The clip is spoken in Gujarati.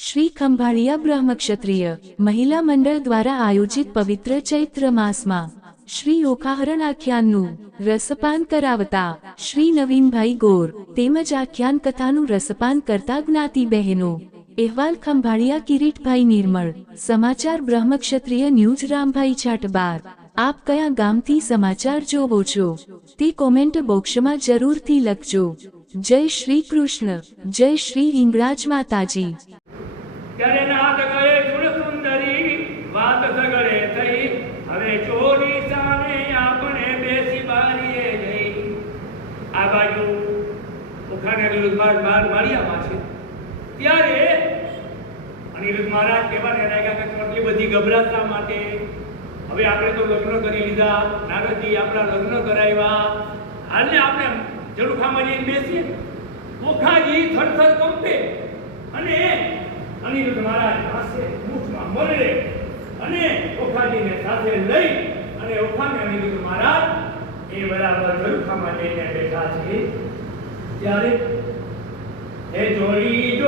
શ્રી ખંભાળિયા બ્રહ્મક્ષત્રિય મહિલા મંડળ દ્વારા આયોજિત પવિત્ર ચૈત્ર માસમાં શ્રી ઓખાહરણ આખ્યાનનું રસપાન કરાવતા શ્રી નવીનભાઈ ગોર તેમજ આખ્યાન કથાનું રસપાન કરતા જ્ઞાતિ બહેનો, અહેવાલ ખંભાળિયા કિરીટભાઈ નિર્મળ, સમાચાર બ્રહ્મક્ષત્રિય ન્યૂઝ રામભાઈ છાટબાર. આપ કયા ગામથી સમાચાર જોવો છો તે કોમેન્ટ બોક્સમાં જરૂરથી લખજો. જય શ્રી કૃષ્ણ, જય શ્રી હિંગળાજ માતાજી. ત્યારે નાદ ગયે ગુણ સુંદરી વાત સગળે થઈ હવે ચોરી સામે આપણે બેસી બારીએ જઈ આ બાજુ ઉખાને મહારાજ બાર માળિયામાં છે ત્યારે અનિરુદ્ધ મહારાજ કહેવાને લાગ્યા કે આટલી બધી ગભરાતા માટે હવે આપણે તો લગ્ન કરી લીધા નારદજી આપણા લગ્ન કરાવ્યા હાલને આપણે જલુખામાં જઈને બેસીએ ઓખાજી થરથર કંપે અને અનિરુદ્ધ મહારાજ પાસે મુખમાં મરડે અને ઓખાજીને સાથે લઈ અને ઓખાને અનિરુદ્ધ મહારાજ એ બરાબર જલુખામાં જઈને બેઠા છે. ત્યારે એ જોડી